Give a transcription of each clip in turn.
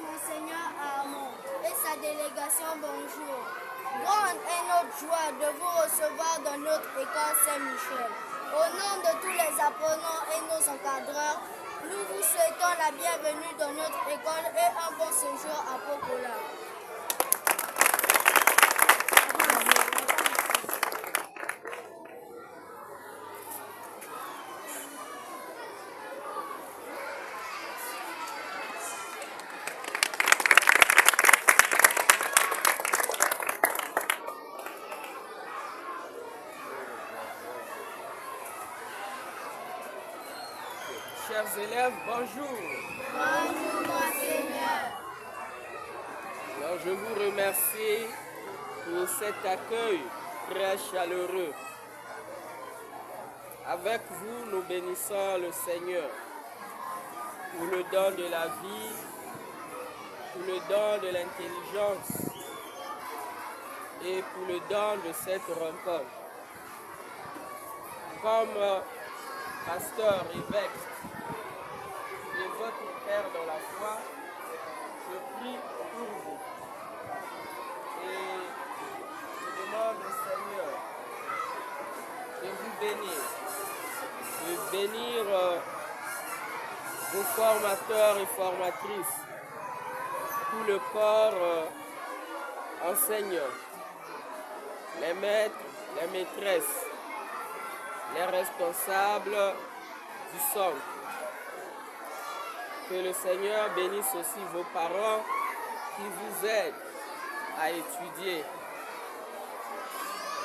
Monseigneur Armand et sa délégation, bonjour. Grande est notre joie de vous recevoir dans notre école Saint-Michel. Au nom de tous les apprenants et nos encadreurs, nous vous souhaitons la bienvenue dans notre école et un bon séjour à Pokola. Chers élèves, bonjour. Bonjour, Monseigneur. Alors, je vous remercie pour cet accueil très chaleureux. Avec vous, nous bénissons le Seigneur pour le don de la vie, pour le don de l'intelligence et pour le don de cette rencontre. Comme pasteur, évêque et votre père dans la foi, je prie pour vous. Et je demande au Seigneur de vous bénir vos formateurs et formatrices, tout le corps enseignant, les maîtres, les maîtresses, les responsables du centre. Que le Seigneur bénisse aussi vos parents qui vous aident à étudier.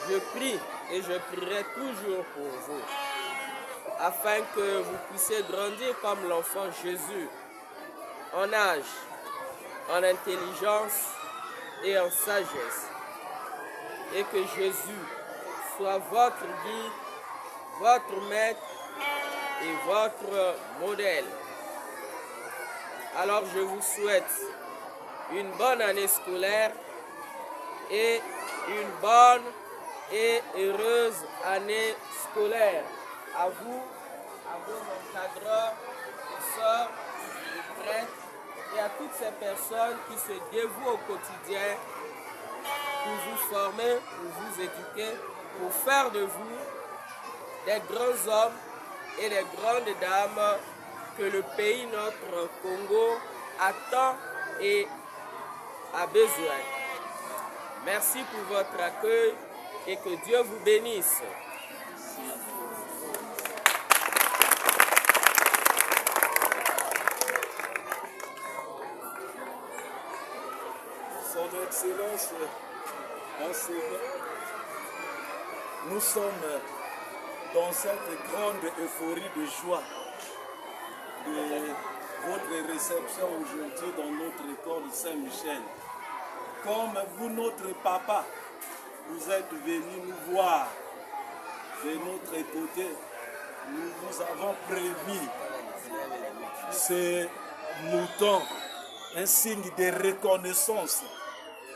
Je prie et je prierai toujours pour vous, afin que vous puissiez grandir comme l'enfant Jésus, en âge, en intelligence et en sagesse, et que Jésus soit votre guide, votre maître et votre modèle. Alors je vous souhaite une bonne année scolaire et une bonne et heureuse année scolaire à vous, à vos encadreurs, aux sœurs, aux prêtres et à toutes ces personnes qui se dévouent au quotidien pour vous former, pour vous éduquer, pour faire de vous des grands hommes et des grandes dames que le pays, notre Congo, attend et a besoin. Merci pour votre accueil et que Dieu vous bénisse. Son Excellence, enseignant, nous sommes dans cette grande euphorie de joie de votre réception aujourd'hui dans notre école Saint-Michel. Comme vous, notre papa, vous êtes venu nous voir de notre côté, nous vous avons prévu ces moutons, un signe de reconnaissance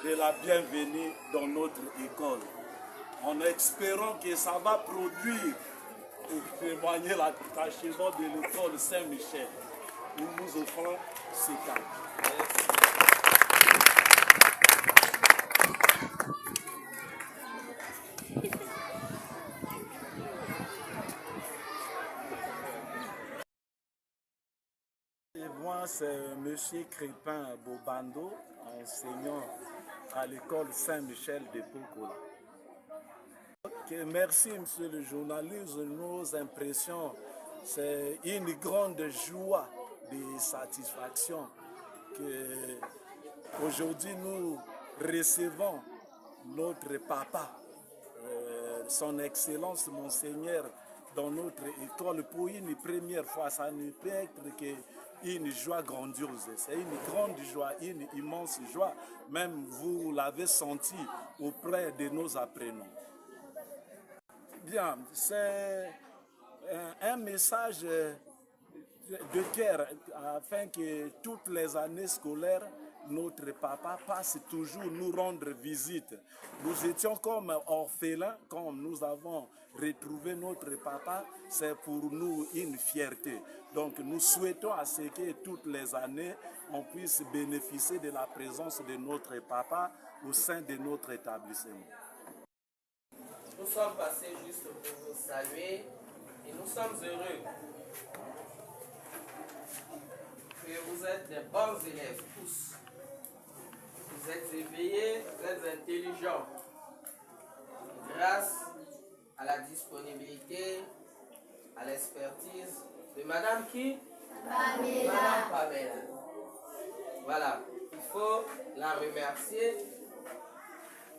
de la bienvenue dans notre école, en espérant que ça va produire et témoigner l'attachement de l'école Saint-Michel. Nous vous offrons ce cadeau. Et moi, c'est M. Crépin Bobando, enseignant à l'école Saint-Michel de Pokola. Merci, monsieur le journaliste, nos impressions. C'est une grande joie de satisfaction que aujourd'hui nous recevons notre papa, son Excellence Monseigneur, dans notre école pour une première fois. Ça ne peut être qu'une joie grandiose. C'est une grande joie, une immense joie. Même vous l'avez senti auprès de nos apprenants. Bien, c'est un message de cœur afin que toutes les années scolaires notre papa passe toujours nous rendre visite. Nous étions comme orphelins, comme nous avons retrouvé notre papa, c'est pour nous une fierté. Donc nous souhaitons à ce que toutes les années, on puisse bénéficier de la présence de notre papa au sein de notre établissement. Nous sommes passés juste pour vous saluer et nous sommes heureux que vous êtes des bons élèves tous. Vous êtes éveillés, vous êtes intelligents. Grâce à la disponibilité, à l'expertise de Madame qui? Pamela. Madame Pamela. Voilà, il faut la remercier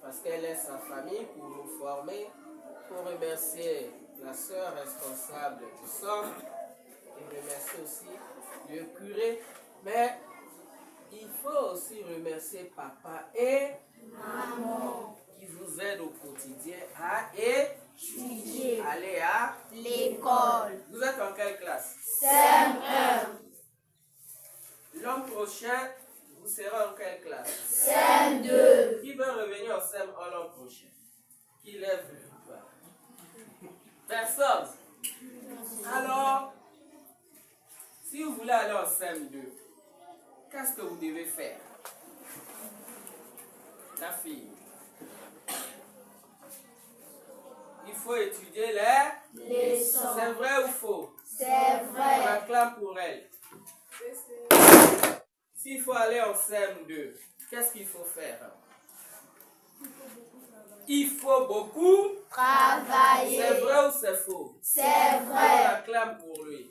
parce qu'elle est sa famille pour nous former. Il faut remercier la sœur responsable du centre et remercier aussi le curé. Mais il faut aussi remercier papa et maman qui vous aident au quotidien à étudier, aller à l'école. Vous êtes en quelle classe? CM1. L'an prochain, vous serez en quelle classe? CM2. Qui veut revenir en CM1 l'an prochain? Qui lève le bras? Personne. Alors, si vous voulez aller en CM2, qu'est-ce que vous devez faire? La fille. Il faut étudier les leçons. C'est vrai ou faux? C'est vrai. On acclame pour elle. S'il faut aller en CM2, qu'est-ce qu'il faut faire? Il faut beaucoup travailler. C'est vrai ou c'est faux? C'est On vrai. acclame pour lui.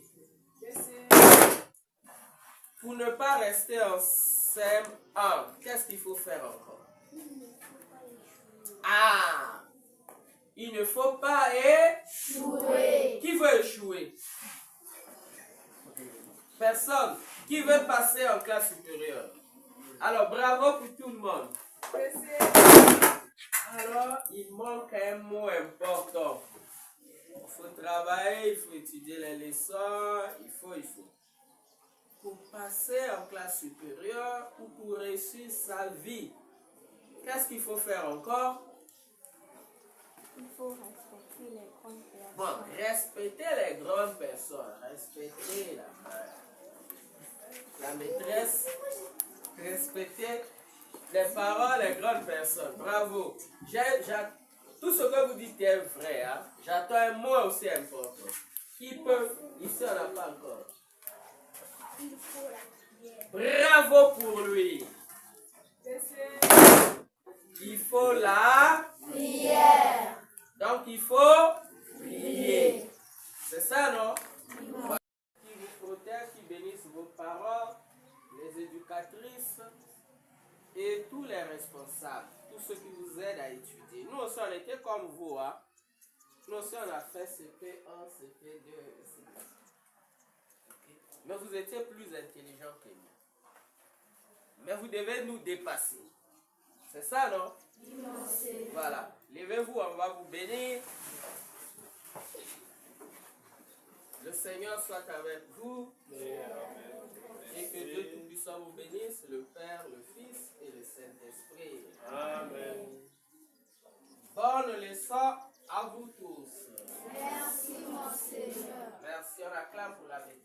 Pour ne pas rester en CM1, qu'est-ce qu'il faut faire encore? Ah! Il ne faut pas échouer. Qui veut échouer? Personne. Qui veut passer en classe supérieure? Alors, bravo pour tout le monde. Alors, il manque un mot important. Il faut travailler, il faut étudier les leçons, il faut. Pour passer en classe supérieure ou pour réussir sa vie, qu'est-ce qu'il faut faire encore? Il faut respecter les grandes personnes. Bon, respecter les grandes personnes, respecter la maîtresse, respecter les parents, les grandes personnes. Bravo. Tout ce que vous dites est vrai. Hein? J'attends un mot aussi important. Qui peut? Ici, on n'a pas encore. Il faut la prière. Bravo pour lui. Il faut la Prière. Donc il faut prier. C'est ça, non? Qui vous protège, qui bénisse vos parents, les éducatrices et tous les responsables, tous ceux qui vous aident à étudier. Nous aussi, on était comme vous. Hein? Nous aussi, on a fait CP1, CP2, CP3. Mais vous étiez plus intelligents que nous. Mais vous devez nous dépasser. C'est ça, non? Voilà. Levez-vous, on va vous bénir. Le Seigneur soit avec vous. Et que Dieu Tout-Puissant vous bénisse, le Père, le Fils et le Saint-Esprit. Amen. Bonne leçon à vous tous. Merci, mon Seigneur. Merci, on acclame pour la maîtresse.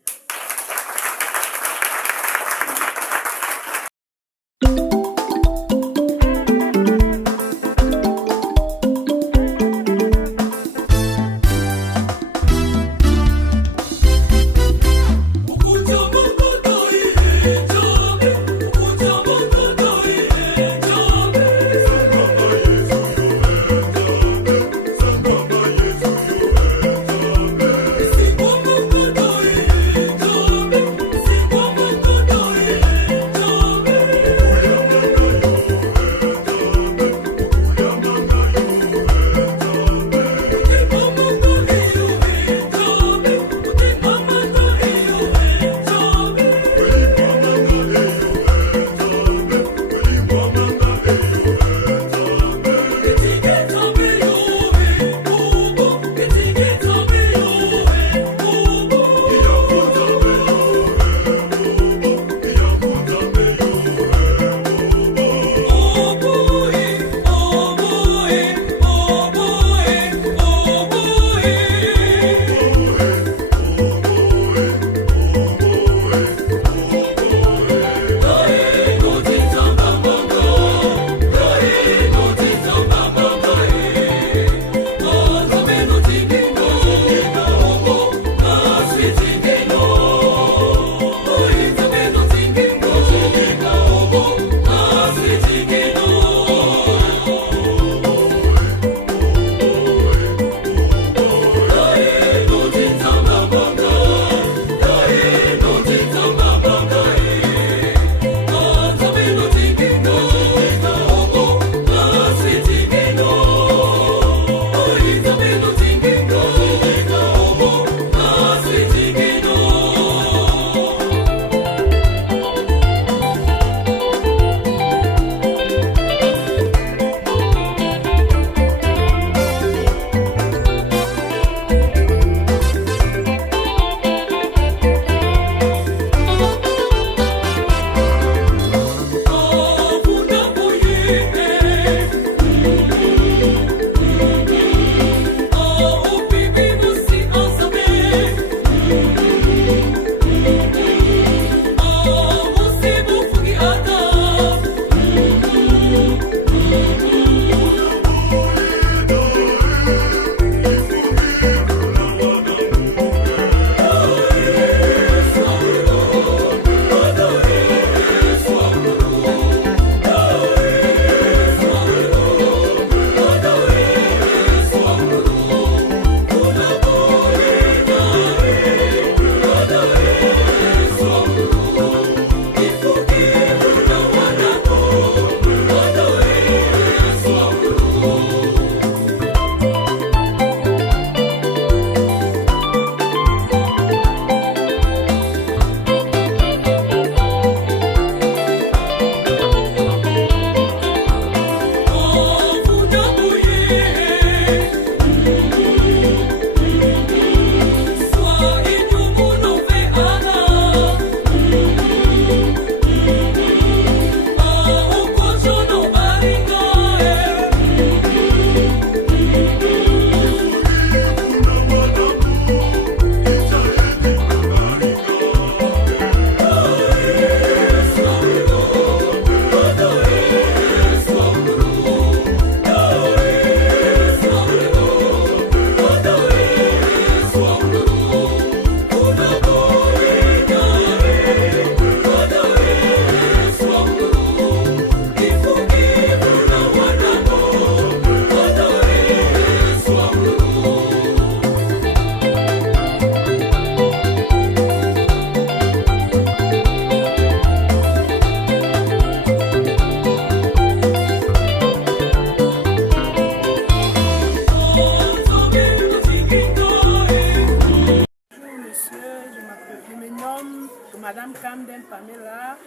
Madame Camden Pamela,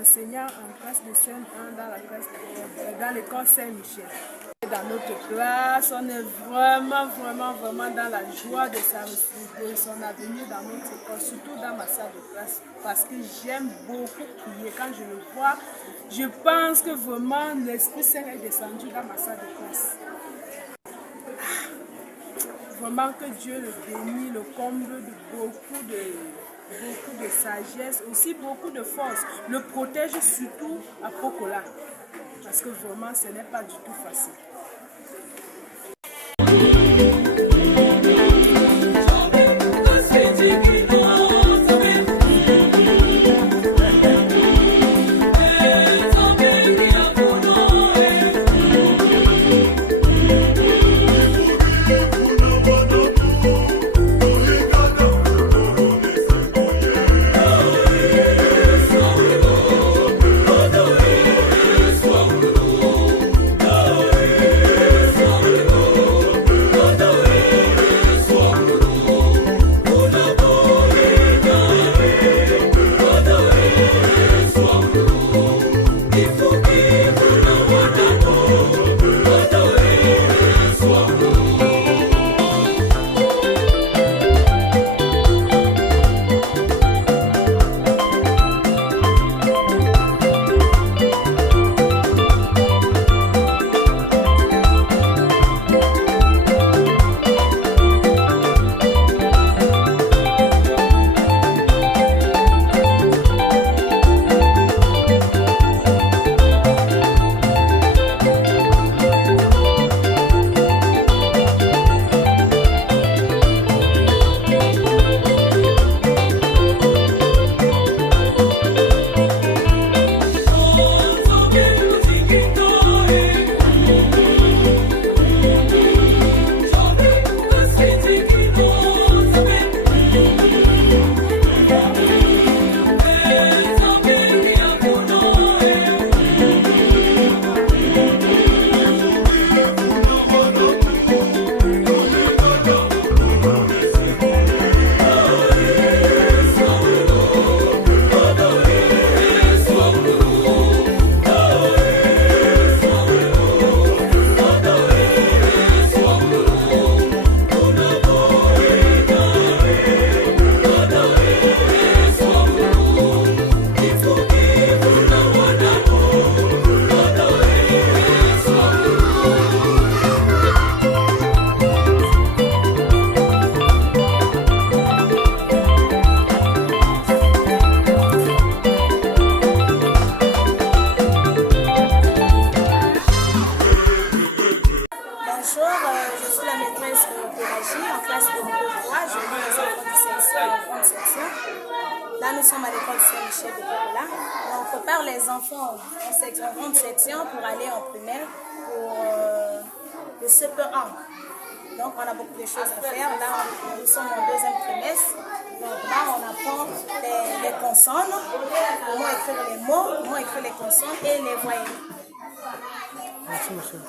enseignant en classe de CM1 dans l'école Saint-Michel. Dans notre classe, on est vraiment dans la joie de son avenir dans notre école, surtout dans ma salle de classe, parce que j'aime beaucoup prier. Quand je le vois, je pense que vraiment l'Esprit Saint est descendu dans ma salle de classe. Vraiment que Dieu le bénisse, le comble de beaucoup de sagesse, aussi beaucoup de force, le protège surtout à Pokola, parce que vraiment ce n'est pas du tout facile. Là, nous sommes à l'école Saint-Michel de Pokola. On prépare les enfants en grande section pour aller en primaire pour le CP1. Donc, on a beaucoup de choses à faire. Là, nous sommes en deuxième trimestre. Donc là, on apprend les consonnes, comment écrire les mots, comment écrire les consonnes et les voyelles. Merci, monsieur.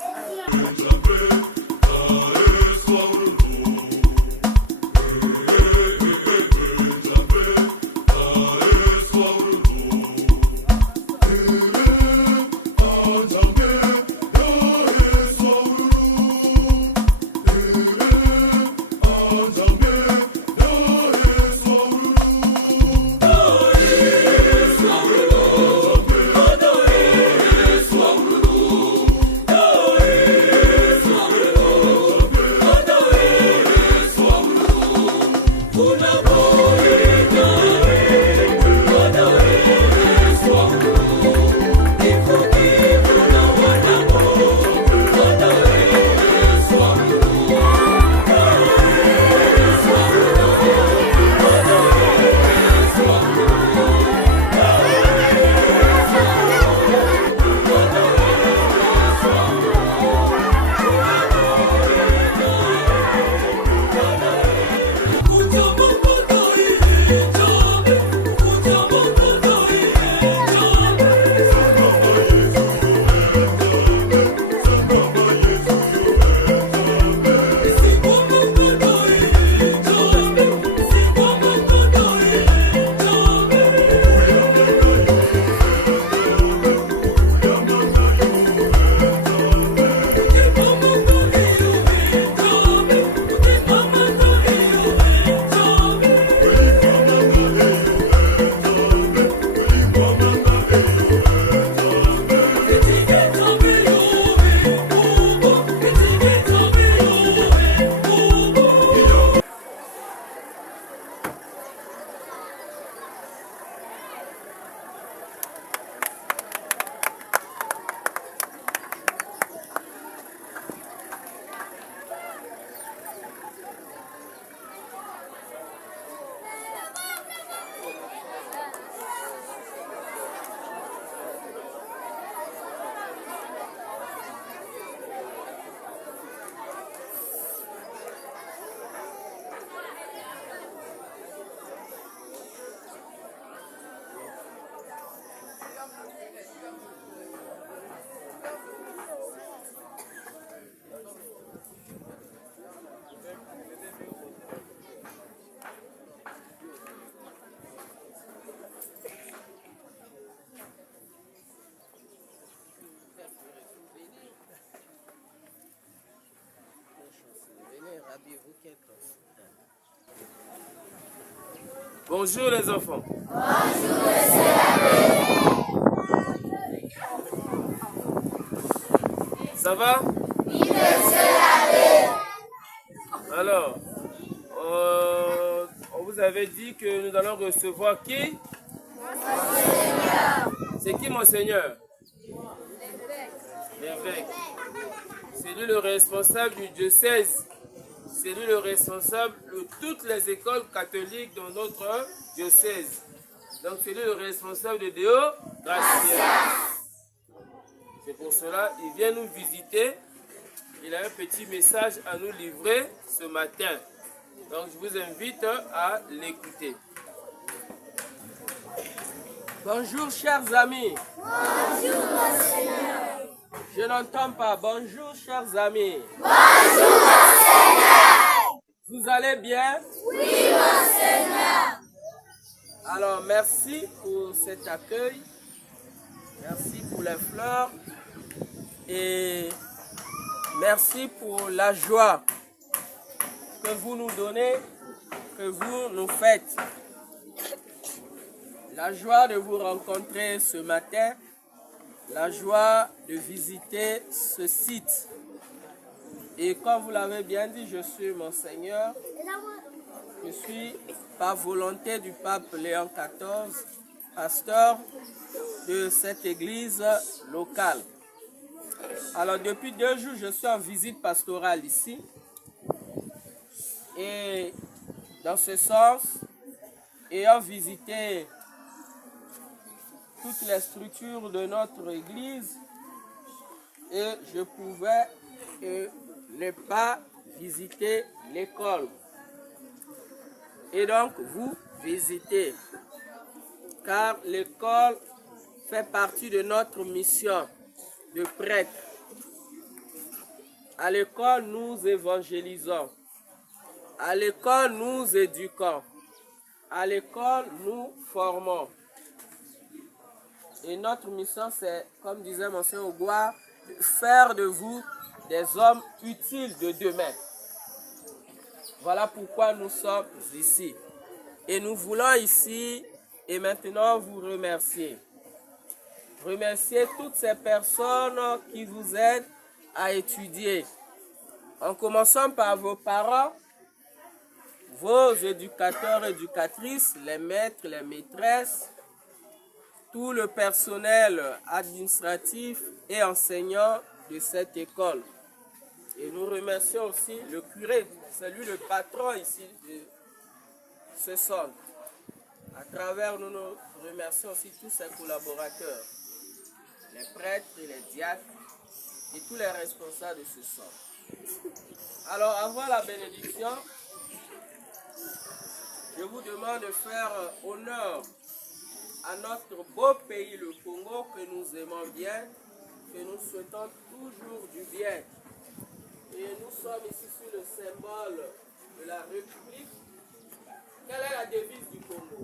Bonjour les enfants. Bonjour, monsieur l'abbé. Ça va? Oui, monsieur l'abbé. Alors, on vous avait dit que nous allons recevoir qui? Monseigneur. C'est qui, Monseigneur? L'évêque. C'est lui le responsable du diocèse. C'est lui le responsable de toutes les écoles catholiques dans notre diocèse. Donc c'est lui le responsable de Deo Gratia. C'est pour cela qu'il vient nous visiter. Il a un petit message à nous livrer ce matin. Donc je vous invite à l'écouter. Bonjour chers amis. Bonjour, Monseigneur. Je n'entends pas. Bonjour chers amis. Bonjour, Monseigneur. Vous allez bien? Oui, Monseigneur. Alors merci pour cet accueil. Merci pour les fleurs. Et merci pour la joie que vous nous donnez, que vous nous faites. La joie de vous rencontrer ce matin, la joie de visiter ce site. Et comme vous l'avez bien dit, je suis Monseigneur. Je suis par volonté du pape Léon XIV, pasteur de cette église locale. Alors depuis 2 jours, je suis en visite pastorale ici. Et dans ce sens, ayant visité toutes les structures de notre église, et je pouvais ne pas visiter l'école. Et donc vous visitez, car l'école fait partie de notre mission de prêtre. À l'école, nous évangélisons. À l'école, nous éduquons. À l'école, nous formons. Et notre mission, c'est, comme disait Monseigneur Augoire, de faire de vous des hommes utiles de demain. Voilà pourquoi nous sommes ici. Et nous voulons ici et maintenant vous remercier. Remercier toutes ces personnes qui vous aident à étudier. En commençant par vos parents, vos éducateurs et éducatrices, les maîtres, les maîtresses, tout le personnel administratif et enseignant de cette école. Et nous remercions aussi le curé, c'est lui le patron ici de ce centre. À travers nous, nous remercions aussi tous ses collaborateurs, les prêtres et les diacres et tous les responsables de ce centre. Alors avant la bénédiction, je vous demande de faire honneur à notre beau pays, le Congo, que nous aimons bien, que nous souhaitons toujours du bien. Et nous sommes ici sur le symbole de la République. Quelle est la devise du Congo?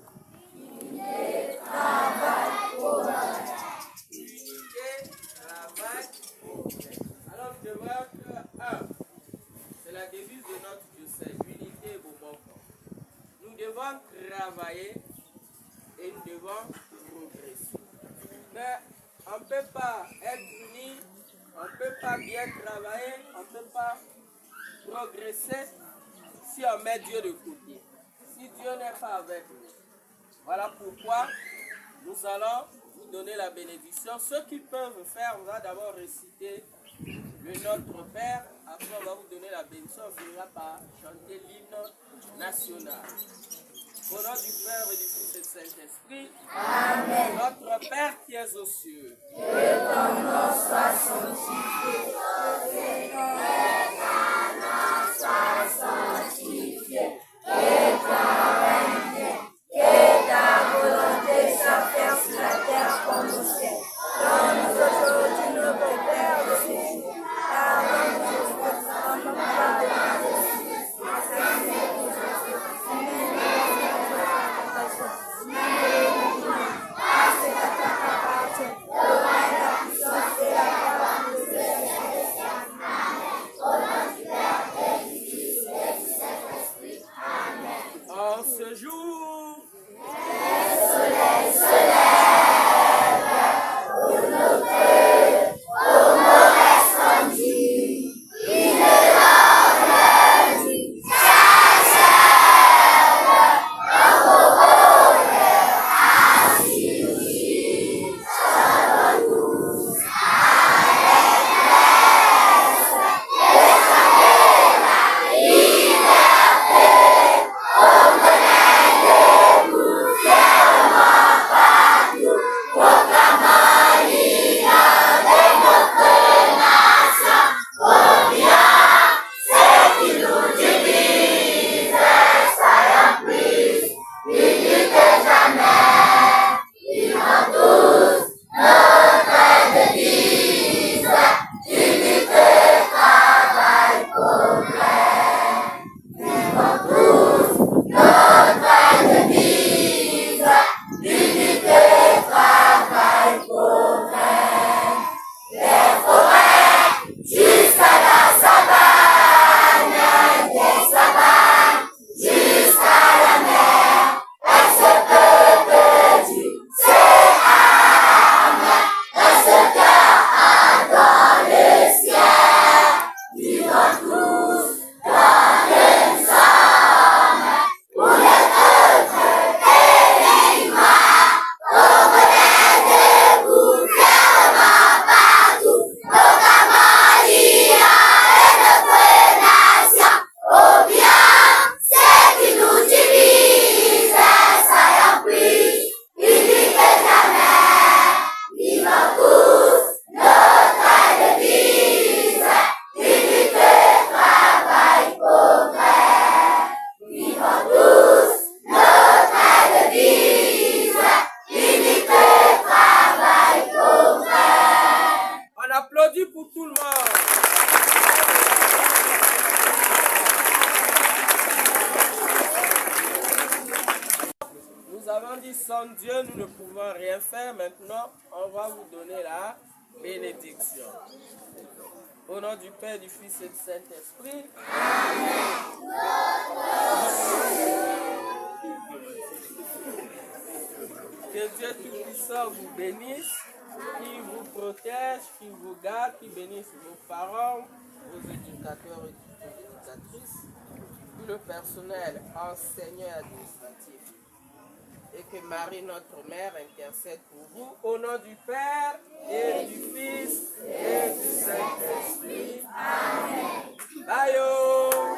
Unité, travail, progrès. Unité, travail, progrès. Alors nous devons être un. C'est la devise de notre diocèse. Unité, Boboko. Nous devons travailler et nous devons progresser. Mais on ne peut pas être unis, on ne peut pas bien travailler, on ne peut pas progresser si on met Dieu de côté. Si Dieu n'est pas avec nous. Voilà pourquoi nous allons vous donner la bénédiction. Ceux qui peuvent faire, on va d'abord réciter le Notre Père. Après, on va vous donner la bénédiction. On finira par chanter l'hymne national. Au nom du Père et du Fils et du Saint-Esprit. Amen. Notre Père qui es aux cieux. Que ton nom soit sanctifié. Que ton nom soit sanctifié. Que ton règne vienne. Que ta volonté soit faite sur la terre comme au ciel. Donne-nous aujourd'hui notre Père de ce jour. Pardonne-nous nos fautes, comme nous pardonnons aussi à ceux qui nous ont fait. ce jour. Pour tout le monde. Nous avons dit sans Dieu, nous ne pouvons rien faire. Maintenant, on va vous donner la bénédiction. Au nom du Père, du Fils et du Saint-Esprit. Que Dieu Tout-Puissant vous bénisse, qui vous protège, qui vous garde, qui bénisse vos parents, vos éducateurs et éducatrices, tout le personnel enseignant et administratif. Et que Marie, notre Mère, intercède pour vous au nom du Père et du Fils et du Saint-Esprit. Amen. Bye. Oh,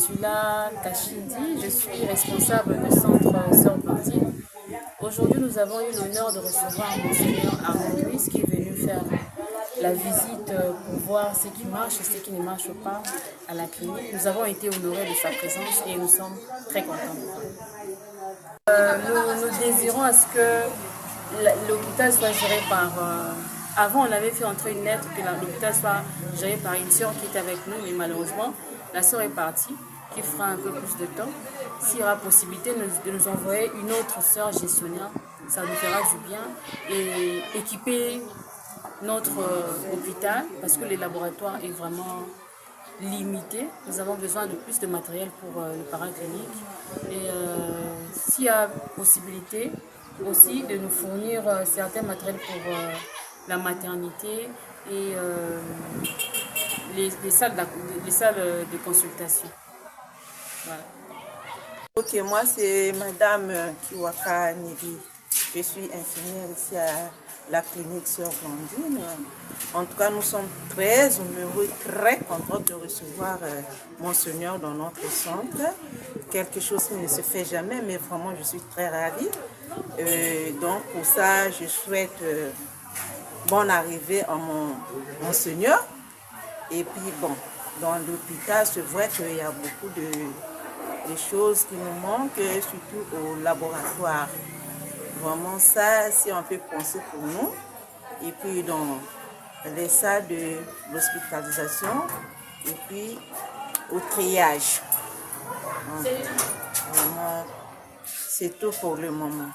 suis là, Kachidi, je suis responsable du centre Sœur Blandine. Aujourd'hui, nous avons eu l'honneur de recevoir Monseigneur Armand Louis qui est venu faire la visite pour voir ce qui marche et ce qui ne marche pas à la clinique. Nous avons été honorés de sa présence et nous sommes très contents. Nous désirons à ce que l'hôpital soit géré par... Avant, on avait fait entrer une lettre que l'hôpital soit géré par une sœur qui est avec nous, mais malheureusement, la sœur est partie, qui fera un peu plus de temps. S'il y aura possibilité de nous envoyer une autre sœur gestionnaire, ça nous fera du bien et équiper notre hôpital parce que le laboratoire est vraiment limité. Nous avons besoin de plus de matériel pour le paraclinique et s'il y a possibilité aussi de nous fournir certains matériels pour la maternité et les salles de consultation. Voilà. Ok, moi c'est Madame Kiwaka Nidi. Je suis infirmière ici à la clinique Sœur Blandine. En tout cas, nous sommes très heureux, très contents de recevoir Monseigneur dans notre centre. Quelque chose qui ne se fait jamais, mais vraiment je suis très ravie. Donc pour ça, je souhaite bonne arrivée à mon Monseigneur. Et puis bon, dans l'hôpital, c'est vrai qu'il y a beaucoup de choses qui nous manquent, surtout au laboratoire. Vraiment ça, si on peut penser pour nous. Et puis dans les salles de l'hospitalisation et puis au triage. Donc, vraiment, c'est tout pour le moment.